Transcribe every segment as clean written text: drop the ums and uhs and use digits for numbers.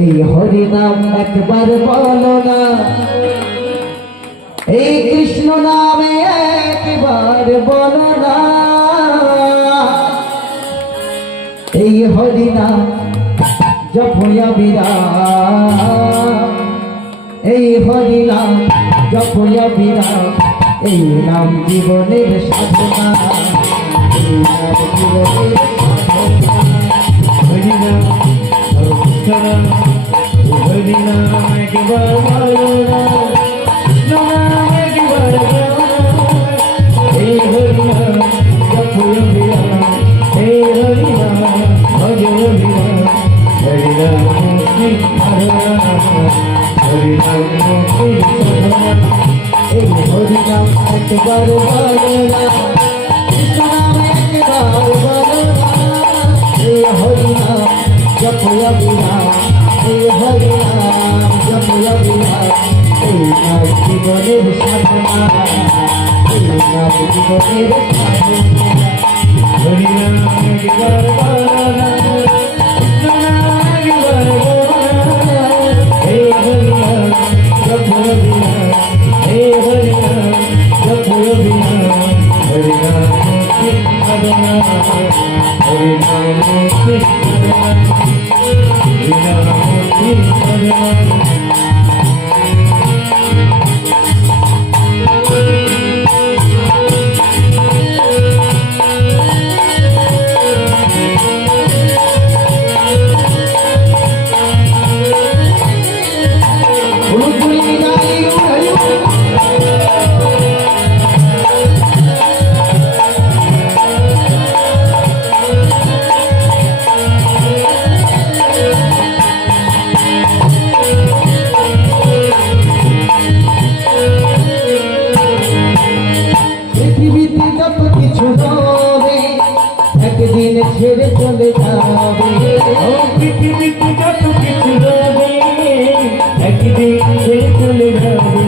এই হরি নাম একবার বলো না, এই কৃষ্ণ নামে একবার বলো না, এই হরি নাম জপয়া বিরাম, এই হরি নাম জপয়া বিরাম, এই নাম জীবনের সাধনা, এই নাম জীবনের সাধনা। হরি নাম কৃষ্ণ নাম, হরি নাম একবার বলো না, কৃষ্ণ নাম একবার বলো না, এই হরি নাম জপয়া বিরাম, এই হরি নাম ভজয়া বিরাম, হরি নাম মুক্তি সাধনা, হরি নাম মুক্তি সাধনা। এই হরি নাম একবার বলো না, কৃষ্ণ নাম একবার বলো না, এই হরি নাম জপয়া বিরাম, এই হরি নাম জপয়া বিরাম, এই নাম জীবনের সাধনা, এই নাম জীবনের সাধনা। হরি নাম একবার বলো না, কৃষ্ণ নাম একবার বলো না, এই হরি নাম জপয়া বিরাম, এই হরি নাম জপয়া বিরাম, হরি নাম মুক্তি সাধনা, হরি নাম মুক্তি সাধনা, হরি নাম মুক্তি সাধনা। পৃথিবীতে যত কিছু হবে একদিন ছেড়ে চলে যাবে, পৃথিবীতে যত কিছু হবে একদিন ছেড়ে চলে যাবে,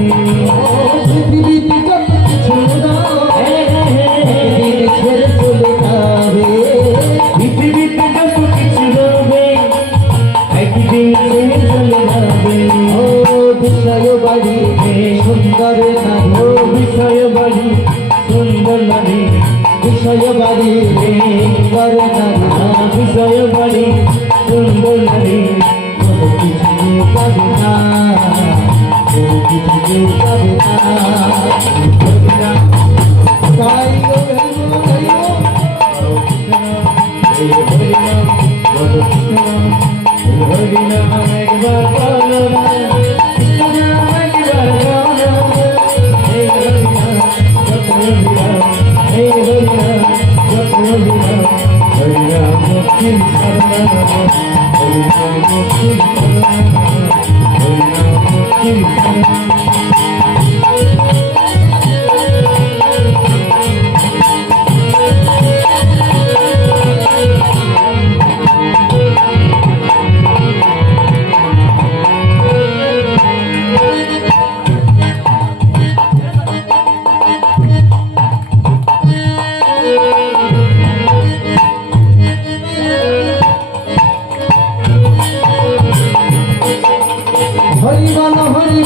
পৃথিবীতে যত কিছু একদিন ছেড়ে চলে যাবে, পৃথিবীতে যত কিছু হবে একদিন ছেড়ে চলে যাবে। ও বিষয় বাড়ি সুন্দর নারী, ও বিষয় বাড়ি সুন্দর নারী, বিষয় বাড়ি সুন্দর নারী, বিষয় বাড়ি সুন্দর নারী, কোনো কিছু পাবে না, কোনো কিছু পাবে না। গাইও গাইও গাইও এই হরি নাম, হরি নাম একবার বলো না, কৃষ্ণ নাম একবার বলো না, এই হরি নাম জপয়া বিরাম, এই হরি নাম জপয়া বিরাম, হরি নাম মুক্তি সাধনা, হরি নাম মুক্তি সাধনা, হরি নাম মুক্তি সাধনা। হরি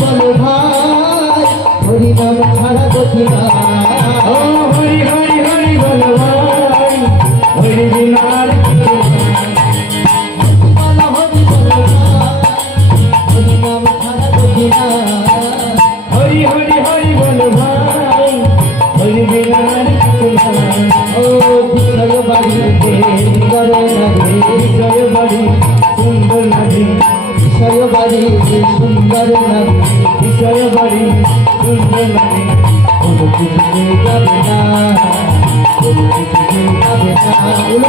বলো ভাই, হরি নাম ছাড়া গতি নাই, ও হরি হরি হরি বলো ভাই, হরি বিনা আর কিছু নাই, হরি বলো ভাই, হরি নাম ছাড়া গতি নাই, হরি হরি হরি বলো ভাই, হরি বিনা আর কিছু নাই। ও বিষয় বাড়ি সুন্দর নারী, বিষয় বাড়ি সুন্দর নারী, বিষয় বাড়ি সুন্দর নারী, বিষয় বাড়ি সুন্দর নারী, কোনো কিছু যাবে না, কোনো কিছু যাবে না। হরি নাম